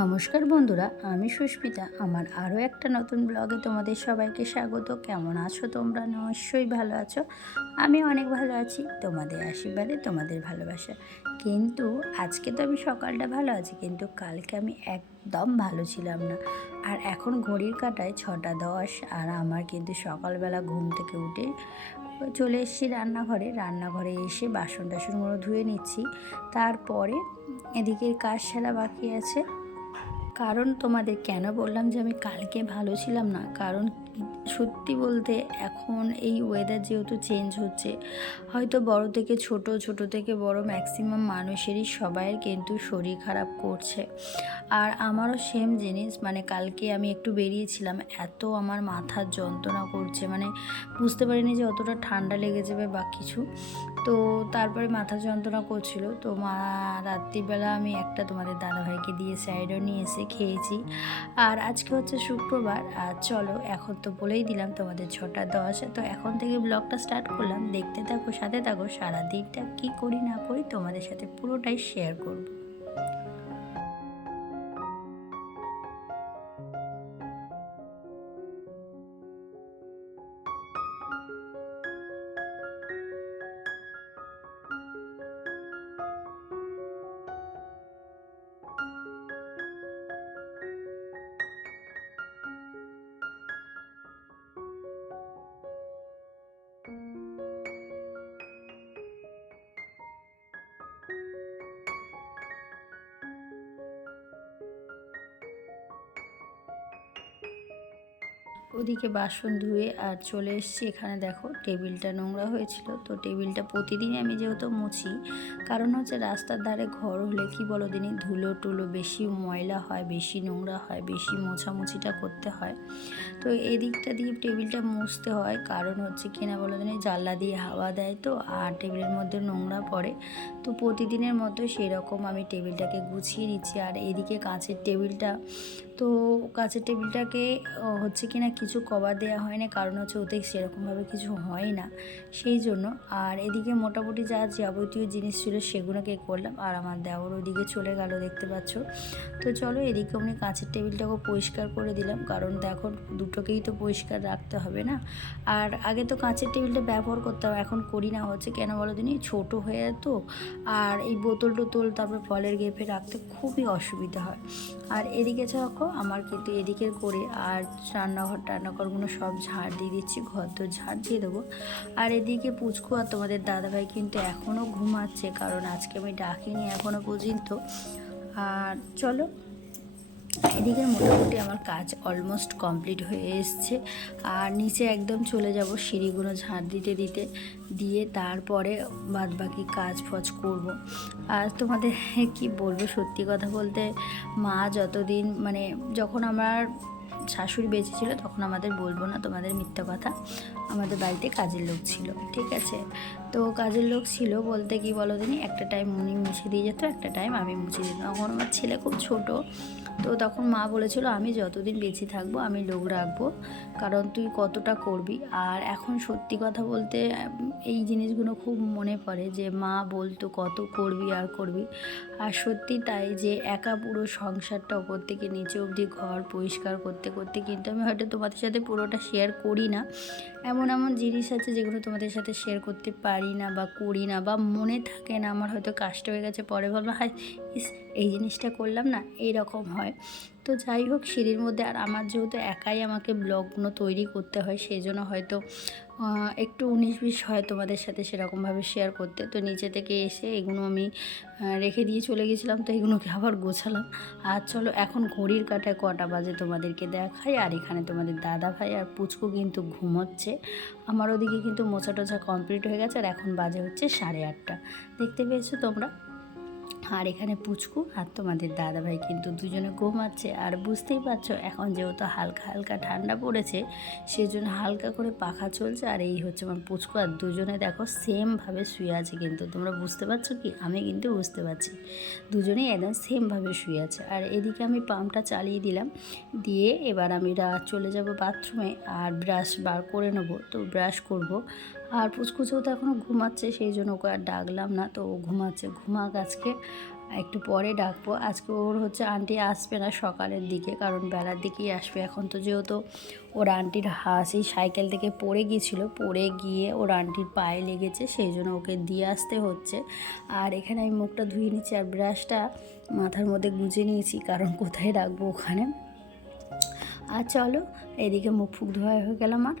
নমস্কার বন্ধুরা, আমি সুস্মিতা। আমার আরও একটা নতুন ব্লগে তোমাদের সবাইকে স্বাগত। কেমন আছো তোমরা? নিশ্চয়ই ভালো আছো। আমি অনেক ভালো আছি, তোমাদের আশীর্বাদে, তোমাদের ভালোবাসা। কিন্তু আজকে তো আমি সকালটা ভালো আছি, কিন্তু কালকে আমি একদম ভালো ছিলাম না। আর এখন ঘড়ির কাঁটায় 6টা 10, আর আমার কিন্তু সকালবেলা ঘুম থেকে উঠে চলে এসেছি রান্নাঘরে এসে বাসন টাসনগুলো ধুয়ে নিচ্ছি। তারপরে এদিকের কাজ সারা বাকি আছে। কারণ তোমাদের কেন বললাম যে আমি কালকে ভালো ছিলাম না, কারণ সত্যি বলতে এখন এই ওয়েদার যেহেতু চেঞ্জ হচ্ছে, হয়তো বড় থেকে ছোট, ছোট থেকে বড় ম্যাক্সিমাম মানুষেরই সবাইয়ের কিন্তু শরীর খারাপ করছে। আর আমারও সেম জিনিস, মানে কালকে আমি একটু বেরিয়েছিলাম, এত আমার মাথার যন্ত্রণা করছে, মানে বুঝতে পারিনি যে অতটা ঠান্ডা লেগে যাবে বা কিছু। তো তারপরে মাথা যন্ত্রণা করছিল, তো রাত্রিবেলা আমি একটা তোমাদের দাদাভাইকে দিয়ে সাইডও নিয়ে এসে খেয়েছি। আর আজকে হচ্ছে শুক্রবার। আর চলো, এখন তো বলেই দিলাম তোমাদের 6টা 10, তো এখন থেকে ব্লগটা স্টার্ট করলাম। দেখতে থাকো, সাথে থাকো, সারাদিনটা কী করি না করি তোমাদের সাথে পুরোটাই শেয়ার করব। ওদিকে বাসন ধুয়ে আর চলে এসেছি। এখানে দেখো টেবিলটা নোংরা হয়েছিল, তো টেবিলটা প্রতিদিনই আমি যেহেতু মুছি, কারণ হচ্ছে রাস্তার ধারে ঘর হলে কি বলো দিনই ধুলো টুলো বেশি ময়লা হয়, বেশি নোংরা হয়, বেশি মোছামুছিটা করতে হয়। তো এদিকটা দিয়ে টেবিলটা মুছতে হয়, কারণ হচ্ছে কিনা বলো দিনই জানলা দিয়ে হাওয়া দেয় তো, আর টেবিলের মধ্যে নোংরা পড়ে। তো প্রতিদিনের মতো সেরকম আমি টেবিলটাকে গুছিয়ে দিচ্ছি। আর এদিকে কাঁচের টেবিলটা, তো কাঁচের টেবিলটাকে হচ্ছে কিনা কিছু কভার দেওয়া হয় না, কারণ হচ্ছে ওতে সেরকমভাবে কিছু হয় না, সেই জন্য। আর এদিকে মোটামুটি যা যাবতীয় জিনিস ছিল সেগুলোকে করলাম, আর আমার দেওর ওদিকে চলে গেল, দেখতে পাচ্ছ। তো চলো, এদিকে আমি কাঁচের টেবিলটাকেও পরিষ্কার করে দিলাম, কারণ দেখো দুটোকেই তো পরিষ্কার রাখতে হবে না। আর আগে তো কাঁচের টেবিলটা ব্যবহার করতাম, এখন করি না, হচ্ছে কেন বলো দিনই ছোটো হয়ে তো। আর এই বোতল টোতল তারপর ফলের গেঁফে রাখতে খুবই অসুবিধা হয়। আর এদিকে দেখো আমার কিন্তু এদিকে করে আর টান্নাঘরগুলো সব ঝাড় দিয়ে দিচ্ছি, ঘর তো ঝাড় দিয়ে দেবো। আর এদিকে পুচকু আর তোমাদের দাদাভাই কিন্তু এখনও ঘুমাচ্ছে, কারণ আজকে আমি ডাকিনি এখনও পর্যন্ত। আর চলো, এদিকে মোটামুটি আমার কাজ অলমোস্ট কমপ্লিট হয়ে এসছে। আর নিচে একদম চলে যাব সিঁড়িগুলো ঝাড় দিতে দিতে, দিয়ে তারপরে বাদবাকি কাজ ফজ করব। আর তোমাদের কি বলবো, সত্যি কথা বলতে মা যতদিন, মানে যখন আমার শাশুড়ি বেঁচে ছিল তখন আমাদের, বলবো না তোমাদের মিথ্যা কথা, আমাদের বাড়িতে কাজের লোক ছিল, ঠিক আছে। তো কাজের লোক ছিল বলতে কি বলো দিনই, একটা টাইম উনি মুছে দিয়ে যেত, একটা টাইম আমি মুছে দিতাম। তখন আমার ছেলে খুব ছোট, তো তখন মা বলেছিল আমি যতদিন বেঁচে থাকবো আমি লোক রাখবো, কারণ তুই কতটা করবি। আর এখন সত্যি কথা বলতে এই জিনিসগুলো খুব মনে পড়ে, যে মা বলতো কত করবি আর করবি। আর সত্যি তাই, যে একা পুরো সংসারটা ওপর থেকে নিচে অবধি ঘর পরিষ্কার করতে করতে, কিন্তু আমি হয়তো তোমাদের সাথে পুরোটা শেয়ার করি না। এমন এমন জিনিস আছে যেগুলো তোমাদের সাথে শেয়ার করতে পারি না বা করি না, বা মনে থাকে না, আমার হয়তো কাজটা হয়ে গেছে, পরে বলবো হাই ইস এই জিনিসটা করলাম না, এইরকম হয়। তো যাই হোক, সিঁড়ির মধ্যে, আর আমার যেহেতু একাই আমাকে ব্লগগুলো তৈরি করতে হয়, সেই জন্য হয়তো একটু 19-20 হয় তোমাদের সাথে সেরকমভাবে শেয়ার করতে। তো নিচে থেকে এসে এগুলো আমি রেখে দিয়ে চলে গেছিলাম, তো এগুলোকে আবার গোছালাম। আর চলো, এখন ঘড়ির কাঁটায় কটা বাজে তোমাদেরকে দেখাই। আর এখানে তোমাদের দাদা ভাই আর পুচকু কিন্তু ঘুমোচ্ছে। আমার ওদিকে কিন্তু মোছা টোছা কমপ্লিট হয়ে গেছে, আর এখন বাজে হচ্ছে 8:30। দেখতে পেয়েছো তোমরা। আর এখানে পুচকু আর তোমাদের দাদাভাই কিন্তু দুজনে ঘুমাচ্ছে। আর বুঝতেই পারছো এখন যেহেতু হালকা হালকা ঠান্ডা পড়েছে, সেই জন্য হালকা করে পাখা চলছে। আর এই হচ্ছে আমার পুচকু, আর দুজনে দেখো সেমভাবে শুয়ে আছে, কিন্তু তোমরা বুঝতে পারছো কি, আমি কিন্তু বুঝতে পারছি দুজনেই একদম সেমভাবে শুয়ে আছে। আর এদিকে আমি পাম্পটা চালিয়ে দিলাম, দিয়ে এবার আমি চলে যাব বাথরুমে আর ব্রাশ বার করে নেবো, তো ব্রাশ করব। আর পুচকু যেহেতু এখনও ঘুমাচ্ছে, সেই জন্য ওকে আর ডাকলাম না, তো ও ঘুমাচ্ছে, ঘুমাক আজকে। একটু পরে ডাকবো। আজকে ওর হচ্ছে আন্টি আসবে না সকালের দিকে, কারণ বেলার দিকেই আসবে। এখন তো যেহেতু ওর আন্টির সেই সাইকেল থেকে পড়ে গিয়েছিলো, পড়ে গিয়ে ওর আন্টির পায়ে লেগেছে, সেই জন্য ওকে দিয়ে আসতে হচ্ছে। আর এখানে আমি মুখটা ধুয়ে নিচ্ছি আর ব্রাশটা মাথার মধ্যে গুঁজে নিয়েছি, কারণ কোথায় রাখবো ওখানে। আর চলো, এদিকে মুখ ফুক ধোয়া হয়ে গেলাম। আর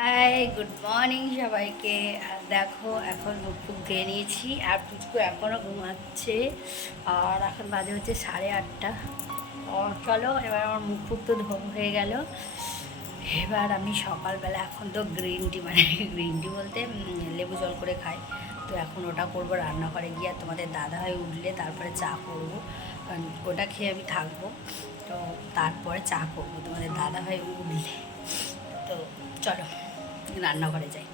হাই, গুড মর্নিং সবাইকে। আর দেখো এখন মুখ ফুক ধুয়ে নিয়েছি আর পুচকু এখনও ঘুমাচ্ছে। আর এখন বাজে হচ্ছে 8:30। চলো এবার আমার মুখ ফুক তো হয়ে গেল। এবার আমি সকালবেলা এখন তো গ্রিন টি, মানে গ্রিন টি বলতে লেবু জল করে খাই, তো এখন ওটা করবো রান্নাঘরে গিয়ে। আর তোমাদের দাদা হয়ে উঠলে তারপরে চা করবো, কারণ ওটা খেয়ে আমি থাকবো, তো তারপরে চা করবো তোমাদের দাদা হয়ে উঠলে। তো চলো রান্নাঘরে যাই।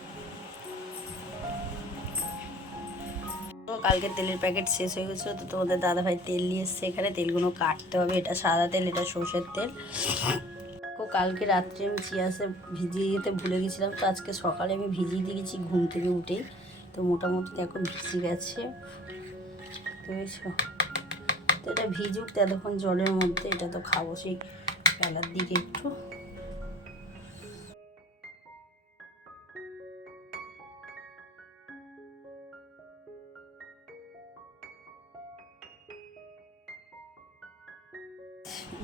তো কালকে তেলের প্যাকেট শেষ হয়ে গেছিলো, তো তোমাদের দাদাভাই তেল নিয়ে এসছে এখানে। তেলগুলো কাটতে হবে, এটা সাদা তেল, এটা সর্ষের তেল। তো কালকে রাত্রে আমি চিয়াসে ভিজিয়ে দিতে ভুলে গেছিলাম, তো আজকে সকালে আমি ভিজিয়ে দিয়েছি ঘুম থেকে উঠেই। তো মোটামুটি দেখো ভিজে গেছে, বুঝেছো? তো এটা ভিজুক ততক্ষণ জলের মধ্যে। এটা তো খাবো সেই বেলার দিকে একটু।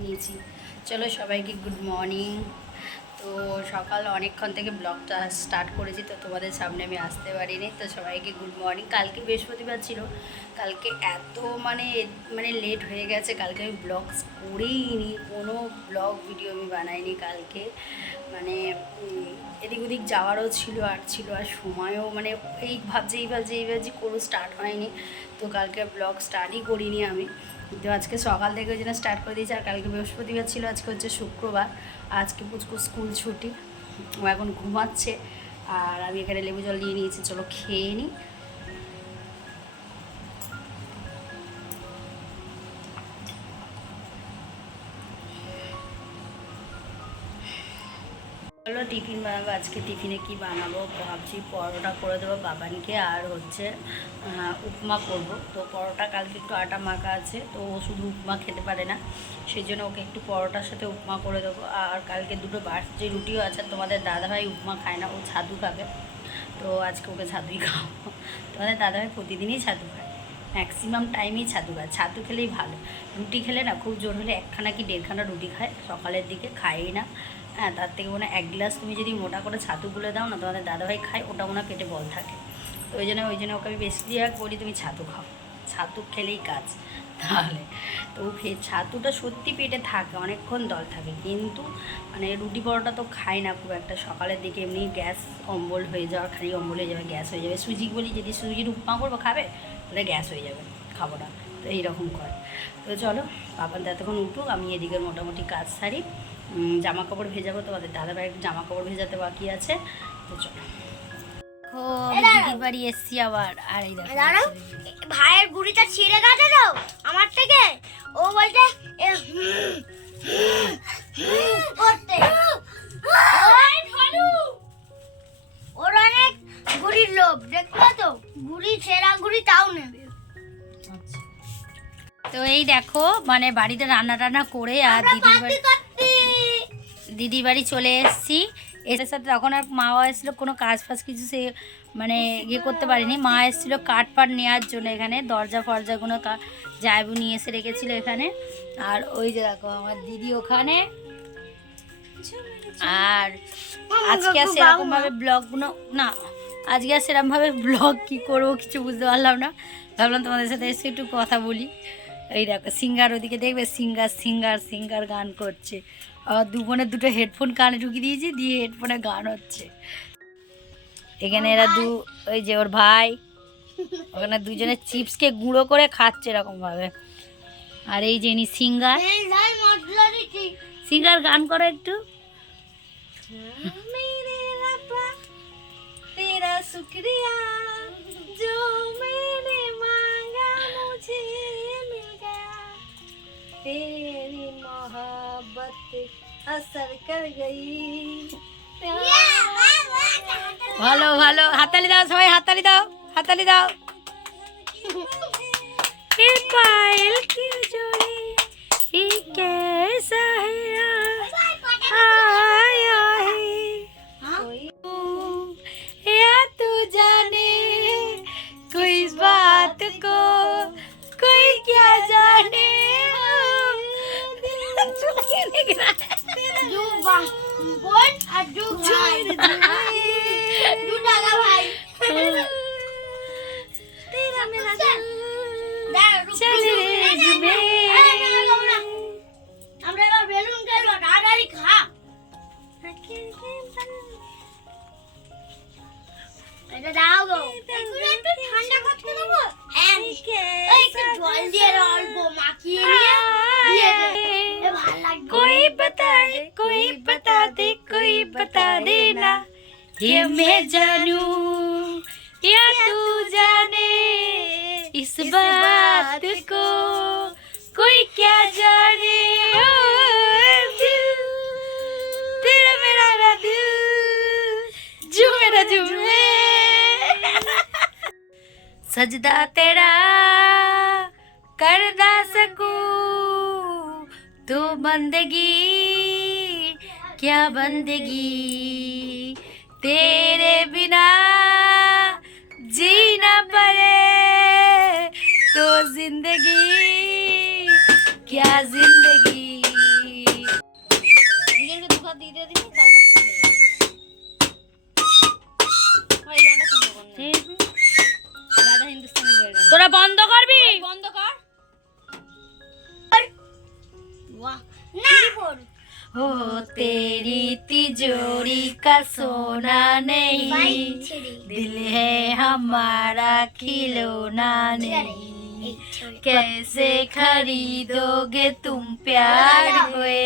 নিয়েছি। চলো সবাইকে গুড মর্নিং। তো সকাল অনেকক্ষণ থেকে ব্লগটা স্টার্ট করেছি, তো তোমাদের সামনে আমি আসতে পারিনি। তো সবাইকে গুড মর্নিং। কালকে বৃহস্পতিবার ছিল, কালকে এত মানে লেট হয়ে গেছে, কালকে আমি ব্লগ করেইনি, কোনো ব্লগ ভিডিও আমি বানাইনি কালকে। মানে এদিক ওদিক যাওয়ারও ছিল আর সময়ও মানে এই ভাবছি কোনো স্টার্ট হয়নি। তো কালকে ব্লগ স্টার্টই করিনি আমি। তো আজকে সকাল থেকে ওই জন্য স্টার্ট করে দিয়েছি। আর কালকে বৃহস্পতিবার ছিল, আজকে হচ্ছে শুক্রবার। আজকে পুচকু স্কুল ছুটি, ও এখন ঘুমাচ্ছে। আর আমি এখানে লেবু জল নিয়ে নিয়েছি, চলো খেয়ে নিই। চলো টিফিন বানাবো। আজকে টিফিনে কি বানাবো ভাবছি, পরোটা করে দেবো বাবানকে, আর হচ্ছে উপমা করব। তো পরোটা কালকে একটু আটা মাখা আছে, তো ও শুধু উপমা খেতে পারে না, সেই জন্য ওকে একটু পরোটার সাথে উপমা করে দেবো। আর কালকে দুটো বার্থডে রুটিও আছে। তোমাদের দাদাভাই উপমা খায় না, ও ছাতু খাবে, তো আজকে ওকে ছাতুই খাওয়াবো। তোমাদের দাদাভাই প্রতিদিনই ছাতু খায়, ম্যাক্সিমাম টাইমেই ছাতু খায়। ছাতু খেলেই ভালো, রুটি খেলে না খুব জোর হলে 1খানা কি 1.5খানা রুটি খায়, সকালের দিকে খায়ই না। হ্যাঁ, তার থেকে মনে হয় 1 গ্লাস তুমি যদি মোটা করে ছাতু গুলে দাও না, তোমাদের দাদাভাই খায়, ওটা মনে হয় পেটে বল থাকে। তো ওই জন্য ওকে আমি বেশি বলি তুমি ছাতু খাও, ছাতু খেলেই কাজ। তাহলে তো ছাতুটা সত্যি পেটে থাকে, অনেকক্ষণ দল থাকে, কিন্তু মানে রুটি পরোটা তো খায় না খুব একটা। সকালের দিকে এমনি গ্যাস অম্বল হয়ে যাওয়ার, খালি অম্বল হয়ে যাবে, গ্যাস হয়ে যাবে। সুজি বলি যদি সুজির উপমা করবো খাবে, তাহলে গ্যাস হয়ে যাবে, খাবো না। তো এইরকম করে। তো চলো বাবার এতক্ষণ উঠুক, আমি এদিকে মোটামুটি কাজ সারি। জামা কাপড় ভেজাবো, তোমাদের দাদাভাই একটু জামা কাপড় ভেজাতে বাকি আছে। তো চলো দিদির বাড়ি এসছি আবার। আর এই দেখো ভাইয়ের গুড়িটা ছিঁড়ে গেছে তো আমার থেকে, ও বলতে করতে ওর অনেক গুড়ির লোভ, দেখলো তো গুড়ি ছেঁড়া গুড়ি তাও নেবে। তো এই দেখো মানে বাড়িতে রান্না টান্না করে আর দিদির বাড়ি চলে এসেছি। এর সাথে তখন আর মাও এসেছিলো, কোনো কাজ ফাজ কিছু সে মানে ইয়ে করতে পারিনি। মা এসেছিলো কাঠ পাট নেওয়ার জন্য, এখানে দরজা ফরজাগুলো জায়বু নিয়ে এসে রেখেছিলো এখানে। আর ওই যে দেখো আমার দিদি ওখানে। আর আজকে আর সেরকমভাবে ব্লগগুলো না, আজকে আর সেরকমভাবে ব্লগ কী করবো কিছু বুঝতে পারলাম না, ভাবলাম তোমাদের সাথে এসে একটু কথা বলি। এই দেখো সিঙ্গার ওদিকে দেখবে, সিঙ্গার গান করছে। আর বোনের দুটো হেডফোন কানে ঢুকিয়ে দিয়েছি, দিয়ে হেডফোনে গান হচ্ছে। এখানে এরা ওই যে ওর ভাই ওখানে দুজনে চিপসকে গুঁড়ো করে খাচ্ছে এরকমভাবে। আর এই যে সিঙ্গার গান করো একটু। তেরা শুক্রিয়া जो मैंने मांगा मुझे मिल गया, तेरी मोहब्बत असर कर गई। ভালো ভালো, হাততালি দাও সবাই, হাততালি দাও। ये पायल की जोड़ी ये कैसा है आया है या तू जाने कोई इस बात को कोई क्या जाने बोल और डू भाई डू डाला भाई तेरा मेरा চলে আমরা এবার বেলুন খেলবো তাড়াতাড়ি খা এটা দাও গো একটু ঠান্ডা করতে দেবো হ্যাঁ একটু জল দিয়ে অল্প মাখিয়ে নিয়ে দিয়ে দে ভালো লাগবে कोई बता दे कोई बता दे कोई बता देना ये मैं जानूं या तू जाने इस बात को कोई क्या जाने ओ दिल तेरा मेरा दिल मेरा झूमे सजदा तेरा कर ना सकूं तो बंदगी क्या बंदगी तेरे बिना जीना पड़े तो जिंदगी क्या जिंदगी তোরা বন্ধ করবি বন্ধ কর वाह नहीं बोल हो तेरी तिजोरी का सोना नहीं दिल है हमारा खिलौना नहीं कैसे खरीदोगे तुम प्यार हुए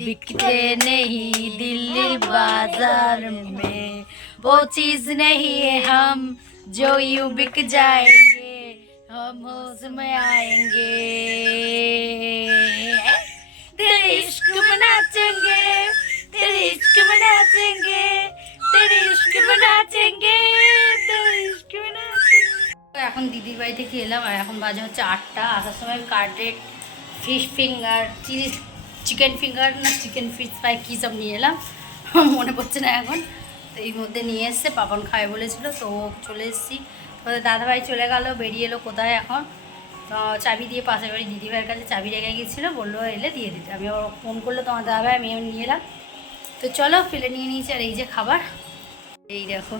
बिकते नहीं दिल्ली बाजार में वो चीज नहीं है हम जो यूं बिक जाएंगे हम होश में आएंगे तेरे इश्क में नाचेंगे तेरे इश्क में नाचेंगे तेरे इश्क में नाचेंगे तेरे इश्क में नाचेंगे এখন দিদির বাড়ি থেকে এলাম আর এখন বাজে হচ্ছে 8টা আসার সময় cutlet fish finger chilli chicken finger না চিকেন ফিশ ফ্রাই কী সব নিয়ে এলাম মনে পড়ছে না এখন তো এই মধ্যে নিয়ে এসছে পাপন খাবে বলেছিল তো ও চলে এসেছি তোমাদের দাদাভাই চলে গেল বেরিয়ে এলো কোথায় এখন তো চাবি দিয়ে পাশের বাড়ি দিদিভাইয়ের কাছে চাবি রেখে গিয়েছিলো বললো এলে দিয়ে দিতে আমি ওর ফোন করলো তোমার দাদাভাই আমি নিয়ে এলাম তো চলো ফেলে নিয়ে নিয়েছি আর এই যে খাবার এই দেখো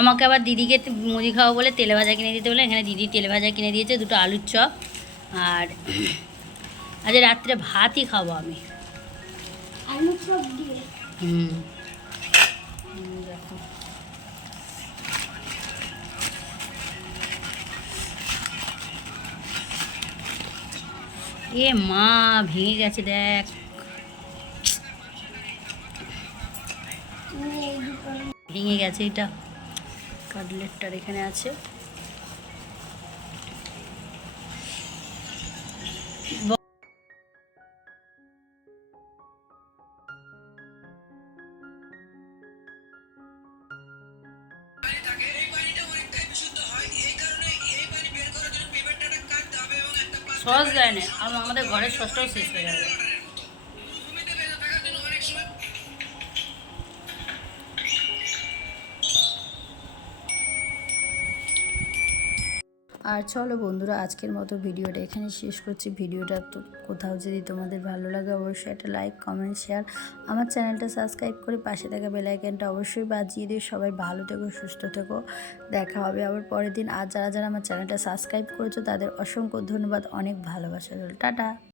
আমাকে আবার দিদিকে মুড়ি খাওয়া বলে তেলে ভাজা কিনে দিতে বলে এখানে দিদি তেলে ভাজা কিনে দিয়েছে দুটো আলুর চপ আর আজ রাত্রে ভাতই খাবো আমি आलू चॉप दिए দেখো এ মা ভেঙে গেছে দেখ ভেঙে গেছে এটা কাটলেটটার এখানে আছে সস দেয় না আর আমাদের ঘরের সসটাও শেষ হয়ে যাবে আর চলো বন্ধুরা আজকের মতো ভিডিওটা এখানে শেষ করছি ভিডিওটা তো কোথাও যদি তোমাদের ভালো লাগে অবশ্যই একটা লাইক কমেন্ট শেয়ার আমার চ্যানেলটা সাবস্ক্রাইব করে পাশে থাকা বেল আইকনটা অবশ্যই বাজিয়ে দিও সবাই ভালো থেকো সুস্থ থেকো দেখা হবে আবার পরের দিন আর যারা যারা আমার চ্যানেলটা সাবস্ক্রাইব করেছো তাদের অসংখ্য ধন্যবাদ অনেক ভালোবাসা রইল টাটা।